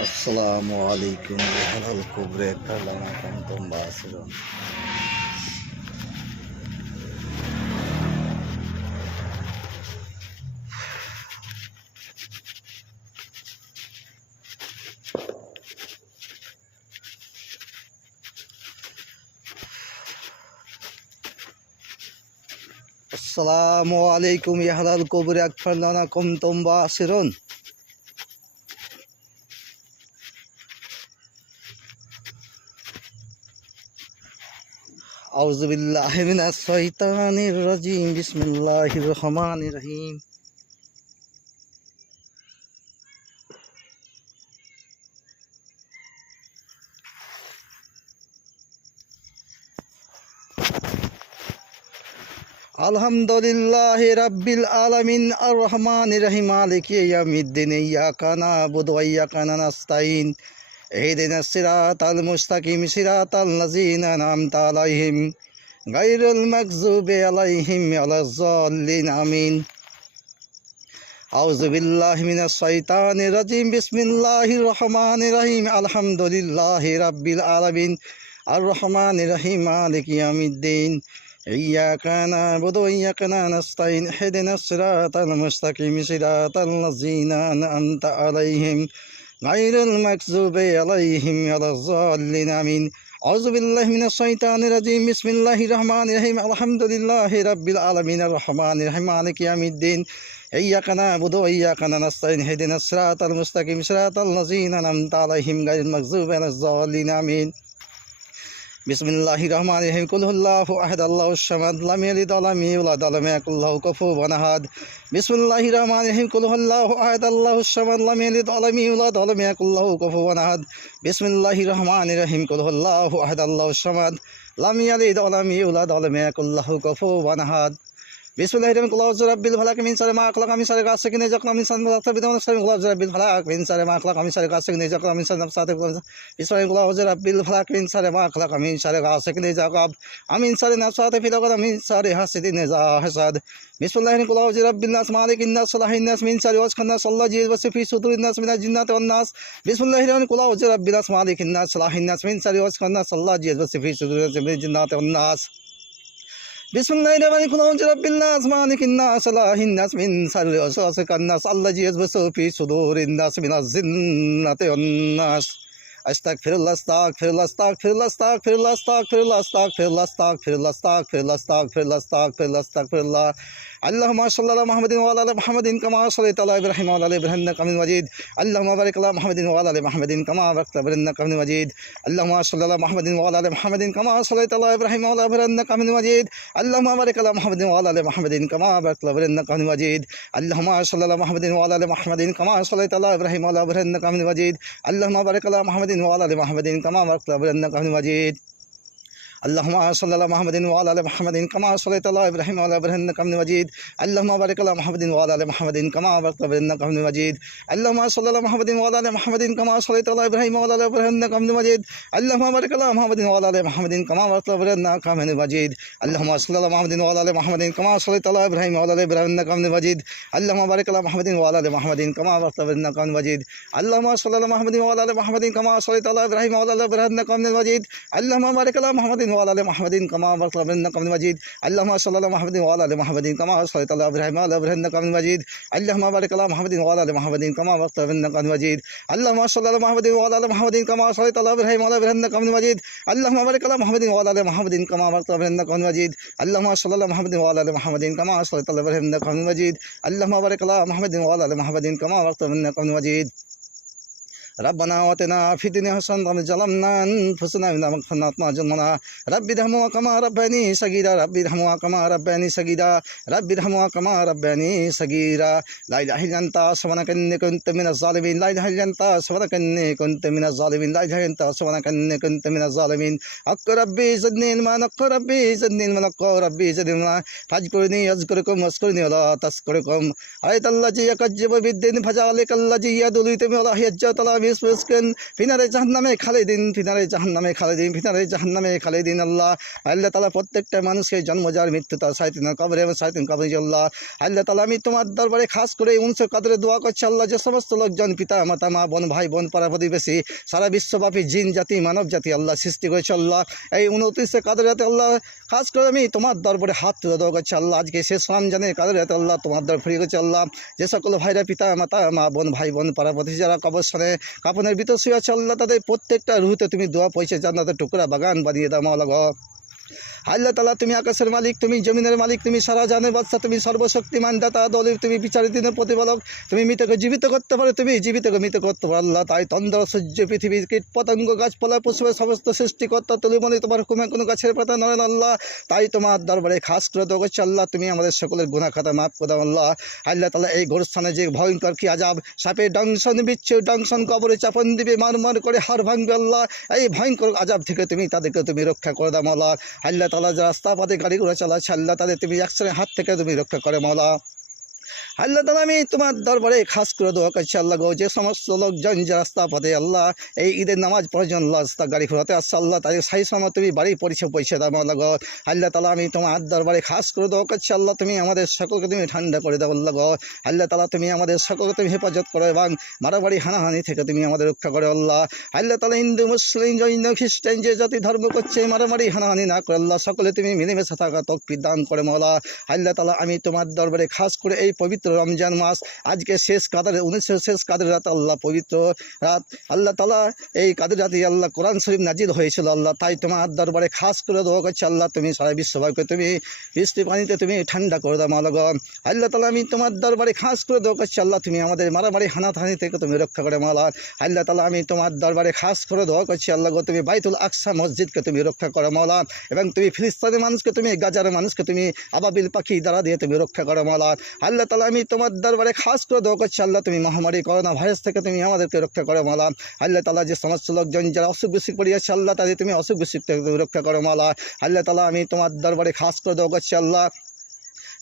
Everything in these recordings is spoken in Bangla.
السلام عليكم أهل الكبر كلما كنتم باصرون السلام عليكم يا أهل الكبر أكثر لنا كنتم باصرون أعوذ بالله من الشيطان الرجيم بسم الله الرحمن الرحيم الحمد لله رب العالمين الرحمن الرحيم مالك يوم الدين إياك نعبد وإياك نستعين اهدنا الصراط المستقيم صراط الذين أنعمت عليهم غير المغضوب عليهم ولا الضالين آمين أعوذ بالله من الشيطان الرجيم بسم الله الرحمن الرحيم الحمد لله رب العالمين الرحمن الرحيم مالك يوم الدين إياك نعبد وإياك نستعين اهدنا الصراط المستقيم صراط الذين أنعمت عليهم غير المغضوب عليهم ولا الضالين آمين أعوذ بالله من الشيطان الرجيم بسم الله الرحمن الرحيم الحمد لله رب العالمين الرحمن الرحيم مالك يوم الدين إياك نعبد وإياك نستعين اهدنا الصراط المستقيم صراط الذين أنعمت عليهم غير المغضوب عليهم ولا الضالين آمين بسم الله الرحمن الرحيم قل هو الله أحد الله الصمد لم يلد ولم يولد ولم يكن له كفوا أحد بسم الله الرحمن الرحيم قل هو الله أحد الله الصمد لم يلد ولم يولد ولم يكن له كفوا أحد بسم الله الرحمن الرحيم قل هو الله أحد الله الصمد لم يلد ولم يولد ولم يكن له كفوا أحد بسم الله الرحمن الرحيم رب الفلق من شر ما خلق من شر غاسق إذا وقب من شر نفاثات في العقد رب الفلق من شر ما خلق من شر غاسق إذا وقب من شر نفاثات في العقد بسم الله رب الفلق من شر ما خلق من شر غاسق إذا وقب من شر نفاثات في العقد من شر حاسد إذا حسد بسم الله الرحمن رب الناس مالك الناس صلاح الناس من شر وسخ الناس الله يجوز في صدور الناس من الجنة والناس بسم الله الرحمن رب الناس مالك الناس صلاح الناس من شر وسخ الناس الله يجوز في صدور الناس من الجنة والناس بسم الله الرحمن رب الناس مالك الناس صلاح الناس من شر وسوسة الناس الله يجوز في صدور الناس من الجنة والناس أستغفر الله أستغفر الله أستغفر الله أستغفر الله أستغفر الله أستغفر الله أستغفر الله أستغفر الله أستغفر الله أستغفر الله أستغفر الله اللهم صل على محمد وعلى ال محمد كما صليت على ابراهيم وعلى ال ابراهيم انك حميد مجيد اللهم بارك على محمد وعلى ال محمد كما باركت على ابراهيم انك حميد مجيد اللهم صل على محمد وعلى ال محمد كما صليت على ابراهيم وعلى ال ابراهيم انك حميد مجيد اللهم بارك على محمد وعلى ال محمد كما باركت على ابراهيم انك حميد مجيد اللهم صل على محمد وعلى ال محمد كما صليت على ابراهيم وعلى ال ابراهيم انك حميد مجيد اللهم بارك على محمد وعلى ال محمد كما باركت على ابراهيم انك حميد مجيد اللهم صل على محمد وعلى ال محمد كما صليت على ابراهيم وعلى ابراهيم انك حميد مجيد اللهم بارك على محمد وعلى ال محمد كما باركت على ابراهيم انك حميد مجيد اللهم صل على محمد وعلى ال محمد كما صليت على ابراهيم وعلى ال ابراهيم انك حميد مجيد اللهم بارك على محمد وعلى ال محمد كما باركت على ابراهيم انك حميد مجيد اللهم صل على محمد وعلى ال محمد كما صليت على ابراهيم وعلى ال ابراهيم انك حميد مجيد اللهم بارك على محمد وعلى ال محمد كما باركت على ابراهيم انك حميد مجيد اللهم صل على محمد وعلى ال محمد كما صليت على ابراهيم وعلى ال ابراهيم انك حميد مجيد اللهم بارك على محمد وعلى ال محمد كما باركت على ابراهيم انك حميد مجيد اللهم صل على محمد وعلى ال محمد كما صليت على ابراهيم وعلى ابراهيم انك حميد مجيد اللهم بارك على محمد وعلى ال محمد كما باركت على ابراهيم انك حميد مجيد اللهم صل على محمد وعلى ال محمد كما صليت على ابراهيم وعلى ابراهيم انك حميد مجيد اللهم بارك على محمد وعلى ال محمد كما باركت على ابراهيم انك حميد مجيد اللهم صل على محمد وعلى ال محمد كما صليت على ابراهيم انك حميد مجيد اللهم بارك على محمد وعلى ال محمد كما باركت على ابراهيم انك حميد مجيد ربنا آتنا في الدنيا حسنة وقنا ظلمنا أنفسنا إن لم تغفر لنا ذنوبنا رب ارحمهما كما ربياني صغيرا رب ارحمهما كما ربياني صغيرا رب ارحمهما كما ربياني صغيرا لا إله إلا أنت سبحانك إني كنت من الظالمين لا إله إلا أنت سبحانك إني كنت من الظالمين لا إله إلا أنت سبحانك إني كنت من الظالمين حق ربي زدني علما نق ربي زدني علما نق ربي زدني علما فاذكرني أذكركم واشكرني ولا تشكركم آية الذي يكذب بالدين فذلك الذي يدل ولا يجزى মিসকিন ফিনারে জাহান্নামে খালিদিন, ফিনারে জাহান্নামে খালিদিন, ফিনারে জাহান্নামে খালিদিন। আল্লাহ আল্লাহ তাআলা প্রত্যেকটা মানুষকে জন্ম যার মৃত্যু তার সাইতিন কবরে এবং সাইতিন কবরে আল্লাহ আল্লাহ তাআলা আমি তোমার দরবারে খাস করে 19 কাদরে দোয়া করছি আল্লাহ, যে সমস্ত লোকজন পিতা মাতা মা বোন ভাই বোন পাড়া প্রতিবেশী সারা বিশ্বব্যাপী জিন জাতি মানব জাতি আল্লাহ সৃষ্টি করেছে আল্লাহ, এই 29 কাদর রাতে আল্লাহ খাস করে আমি তোমার দরবারে হাত তুলে দোয়া করছি আল্লাহ, আজকে শেষ রমজানের কাদর রাতে আল্লাহ তোমার দরবারে ফিরে গেছে আল্লাহ, যে সকল ভাইরা পিতা মাতা মা বোন ভাই বোন পাড়া প্রতিবেশী যারা কবরস্থানে কাফনের ভিতর শুয়ে আছে আল্লাহ, তাদের প্রত্যেকটা রুহুতে তুমি দোয়া পৌঁছে জান্নাতের টুকরা বাগান বানিয়ে দাও মাওলা গো। আল্লাহ তাআলা তুমি আকাশের মালিক, তুমি জমিনের মালিক, তুমি সারা জানের বাদশা, তুমি সর্বশক্তিমান দাতা দলের, তুমি বিচারের দিনের প্রতিপালক, তুমি মৃতকে জীবিত করতে পারো, তুমি জীবিতকে মৃত করতে পারো আল্লাহ, তাই তন্দ্র সূর্য পৃথিবী কীট পতঙ্গ গাছপালা পশুর সমস্ত সৃষ্টিকর্তা তুলিমণি তোমার হুকুমে কোনো গাছের পাতা নড়ে না আল্লাহ, তাই তোমার দরবারে খাস করে দোয়া করছি আল্লাহ, তুমি আমাদের সকলের গুনাহ খাতা মাফ করে দাও আল্লাহ। আল্লাহ তাআলা এই গোরস্থানে যে ভয়ঙ্কর কি আযাব, সাপে দংশন বিচ্ছু দংশন কবরে চাপন দিবে মার করে হাড় ভাঙবে আল্লাহ, এই ভয়ঙ্কর আযাব থেকে তুমি তাদেরকে তুমি রক্ষা করে দাও মাওলা। আল্লাহ তাআলা যারা রাস্তা পথে গাড়ি ঘোড়া চালাচ্ছে আল্লাহ, তাদের তুমি অ্যাক্সিডেন্টের হাত থেকে তুমি রক্ষা করে মাওলা। আল্লাহ তাআলা আমি তোমার দরবারে খাস করে দোয়া করছি আল্লাহ গো, যে সমস্ত লোকজন যে রাস্তা পথে আল্লাহ এই ঈদের নামাজ পড়ার জন্য রাস্তা গাড়ি ঘোড়াতে আসছে আল্লাহ, তাদের সেই সময় তুমি বাড়ি পৌঁছে দাও আল্লাহ গো। আল্লাহ তাআলা আমি তোমার দরবারে খাস করে দোয়া করছি আল্লাহ, তুমি আমাদের সকলকে তুমি ঠান্ডা করে দাও আল্লাহ গো। আল্লাহ তাআলা তুমি আমাদের সকলকে তুমি হেফাজত করো এবং মারামারি হানাহানি থেকে তুমি আমাদের রক্ষা করো আল্লাহ। আল্লাহ তাআলা হিন্দু মুসলিম জৈন খ্রিস্টান যে জাতি ধর্ম করছে মারামারি হানাহানি না করে আল্লাহ, সকলে তুমি মিলেমিশে থাকা তৌফিক দান করে মাওলা। আল্লাহ তাআলা আমি তোমার দরবারে খাস করে এই পবিত্র রমজান মাস আজকে শেষ কাদের 19 শেষ কাদের রাত আল্লাহ, পবিত্র রাত আল্লাহ তাআলা এই কাদের রাতে আল্লাহ কোরআন শরীফ নাজিল হয়েছিল আল্লাহ, তাই তোমার দরবারে খাস করে দোয়া করছি আল্লাহ, তুমি সারা বিশ্ববাসীকে তুমি বৃষ্টি পানিতে তুমি ঠান্ডা করে দাও মাওলা গো। আল্লাহ তাআলা আমি তোমার দরবারে খাস করে দোয়া করছি আল্লাহ, তুমি আমাদের মারামারি হানাহানি থেকে তুমি রক্ষা করে মাওলা। আল্লাহ তাআলা আমি তোমার দরবারে খাস করে দোয়া করছি আল্লাহ গো, তুমি বাইতুল আকসা মসজিদকে তুমি রক্ষা করো মাওলা, এবং তুমি ফিলিস্তিনের মানুষকে তুমি গাজার মানুষকে তুমি আবাবিল পাখি দ্বারা দিয়ে তুমি রক্ষা করো মাওলা। আল্লাহ তাআলা আমি তোমার দরবারে খাস করে দোয়া করছি আল্লাহ, তুমি মহামারী করোনা ভাইরাস থেকে তুমি আমাদেরকে রক্ষা করো মাওলা। আল্লাহ তাআলা যে সমস্ত লোকজন যারা অসুখ বিসুখ পড়িয়াছে আল্লাহ, তাদের তুমি অসুখ বিসুখ থেকে তুমি রক্ষা করো মাওলা। আল্লাহ তাআলা আমি তোমার দরবারে খাস করে দোয়া করছি আল্লাহ,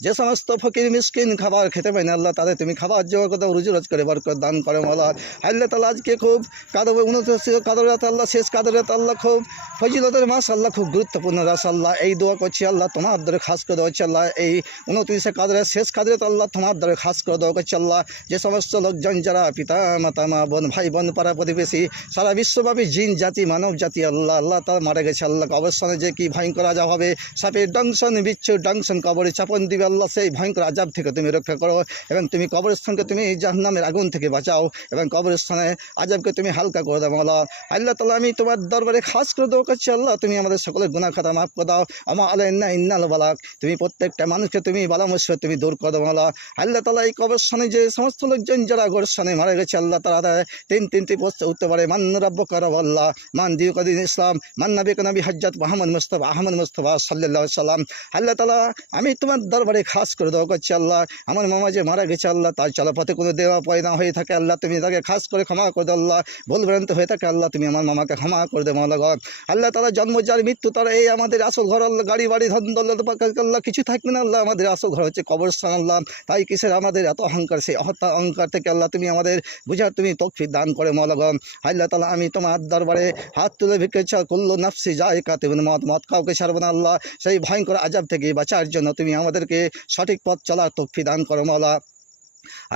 যে সমস্ত ফকির মিসকিন খাবার খেতে পায় না আল্লাহ, তাদের তুমি খাবার জোগাড় করে দাও, রুজি রোজ করে বরকত দান করো মাওলা। আল্লাহ তাআলা আজকে খুব কাদর রাত আল্লাহ, শেষ কাদর রাত আল্লাহ, খুব ফজিলতের মাস আল্লাহ, খুব গুরুত্বপূর্ণ রাত আল্লাহ, এই দোয়া করছি আল্লাহ তোমার দরে খাস করে দোয়া করছি আল্লাহ, এই 29 কাদরের শেষ কাদর রাত আল্লাহ তোমার দরে খাস করে দোয়া করছি আল্লাহ, যে সমস্ত লোকজন যারা পিতা মাতা মা বোন ভাই বোন পাড়া প্রতিবেশী সারা বিশ্বব্যাপী জিন জাতি মানব জাতি আল্লাহ আল্লাহ তাআলা মারা গেছে আল্লাহ, অবস্থানে যে কি ভয়ঙ্কর আযাব হবে, সাপের দংশন বিচ্ছু দংশন কবরে চাপন দিবে আল্লাহ, সেই ভয়ঙ্কর আযাব থেকে তুমি রক্ষা করো, এবং তুমি কবরস্থানকে তুমি জাহান্নামের আগুন থেকে বাঁচাও, এবং কবরস্থানে আযাবকে তুমি হালকা করে দাও মাওলা। আল্লাহ তাআলা আমি তোমার দরবারে খাস করে দোয়া করছি আল্লাহ, তুমি আমাদের সকলের গুনাহ খাতা মাফ করে দাও, আমা আলাইনা ইন্নাল বালাক, তুমি প্রত্যেকটা মানুষকে তুমি বালা মুসিবত তুমি দূর করে দাও মাওলা। আল্লাহ তাআলা এই কবরস্থানে যে সমস্ত লোকজন যারা গোরস্থানে মারা গেছে আল্লাহ, তারা তিনটি প্রশ্ন উঠতে পারে, মান রাব্বুকা আল্লাহ, মান দিন ইসলাম, মান নবিকা নবী হযরত মুহাম্মদ মুস্তাফা আহমদ মুস্তাফা সাল্লাল্লাহু আলাইহি সাল্লাম। আল্লাহ তাআলা আমি তোমার দরবারে খাস করে দোয়া করছি আল্লাহ, আমার মামা যে মারা গেছে আল্লাহ, তার চলাপথে কোনো দেওয়া পয় না হয়ে থাকে আল্লাহ, তুমি তাকে খাস করে ক্ষমা করে দাও আল্লাহ, ভুল ভ্রান্ত হয়ে থাকে আল্লাহ, তুমি আমার মামাকে ক্ষমা করে দেও মাওলা গো। আল্লাহ তাআলা জন্ম যার মৃত্যু তার, এই আমাদের আসল ঘর আল্লাহ, গাড়ি বাড়ি ধন দৌলত আল্লাহ কিছু থাকবে না আল্লাহ, আমাদের আসল ঘর হচ্ছে কবরস্থান আল্লাহ, তাই কিসের আমাদের এত অহংকার, সেই অহংকার থেকে আল্লাহ তুমি আমাদের বুঝার তুমি তৌফিক দান করে মাওলা গো। আল্লাহ তাআলা আমি তোমার দরবারে হাত তুলে ভিক্ষা চাই, কুল্লু নাফসি যায়কাতুল মউত, মত কাউকে ছাড়বো না আল্লাহ, সেই ভয়ঙ্কর আযাব থেকে বাঁচার জন্য তুমি আমাদেরকে সঠিক পথ চলার তৌফিক দান করো মাওলা।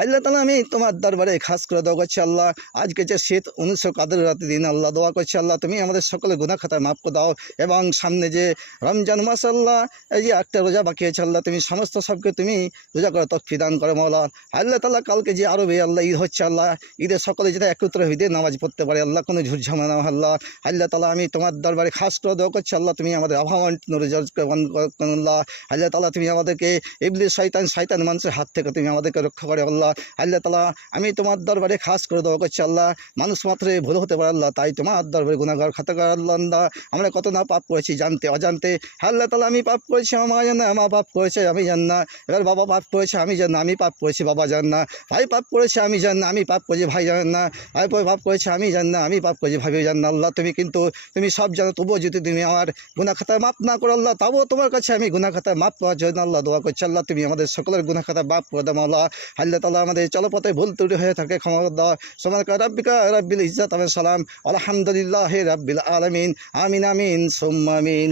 আল্লাহ তাআলা আমি তোমার দরবারে খাস করে দোয়া করছি আল্লাহ, আজকে যে শীত 19 কাদের রাতের দিন আল্লাহ, দোয়া করছি আল্লাহ তুমি আমাদের সকলে গুনাহ খাতা মাফ করে দাও, এবং সামনে যে রমজান মাস আল্লাহ, এই যে একটা রোজা বাকি আছে আল্লাহ, তুমি সমস্ত সবকে তুমি রোজা করে তৌফিক দান করো মাওলা। আল্লাহ তাআলা কালকে যে আরবে আল্লাহ ঈদ হচ্ছে আল্লাহ, ঈদের সকলে যেটা একত্র হয়ে নামাজ পড়তে পারে আল্লাহ, কোনো ঝুট ঝামেলা না আল্লাহ। আল্লাহ তাআলা আমি তোমার দরবারে খাস করে দোয়া করছি আল্লাহ, তুমি আমাদের আহ্বান আল্লাহ। আল্লাহ তাআলা তুমি আমাদেরকে ইবলিস শয়তান মানুষের হাত থেকে তুমি আমাদেরকে রক্ষা করে আল্লাহ। আল্লাহ তাআলা আমি তোমার দরবারে খাস করে দোয়া করছি আল্লাহ, মানুষ মাত্রই ভুল হতে পারে আল্লাহ, তাই তোমার দরবারে গুনাহগার খাতাগার আল্লাহ, আমরা কত না পাপ করেছি জানতে অজান্তে। আল্লাহ তাআলা আমি পাপ করেছি, আমার জান না, মা পাপ করেছে আমি জান না, এবার বাবা পাপ করেছে আমি জান না, আমি পাপ করেছি বাবা জান না, ভাই পাপ করেছে আমি জান না, আমি পাপ করেছি ভাই জান না, ভাই পাপ করেছে আমি জান না, আমি পাপ করেছি ভাই জান না। আল্লাহ তুমি কিন্তু তুমি সব জানো, তবুও যদি তুমি আমার গুনাহ খাতা মাফ না করো আল্লাহ, তাও তোমার কাছে আমি গুনাহ খাতা মাফ পাওয়ার জন্য আল্লাহ দোয়া করছি আল্লাহ, তুমি আমাদের সকলের গুনাহ খাতা মাফ করে দাও মাওলা। আল্লাহ আল্লাহ তাআলা আমাদের চলপথে ভুল ত্রুটি হয়ে থাকে ক্ষমা করে দাও। সুবহানাকা রাব্বিকা রাব্বিল ইজ্জাতি ওয়া সালাম আলহামদুলিল্লাহি রাব্বিল আলামিন আমিন আমিন সুম্মা আমিন।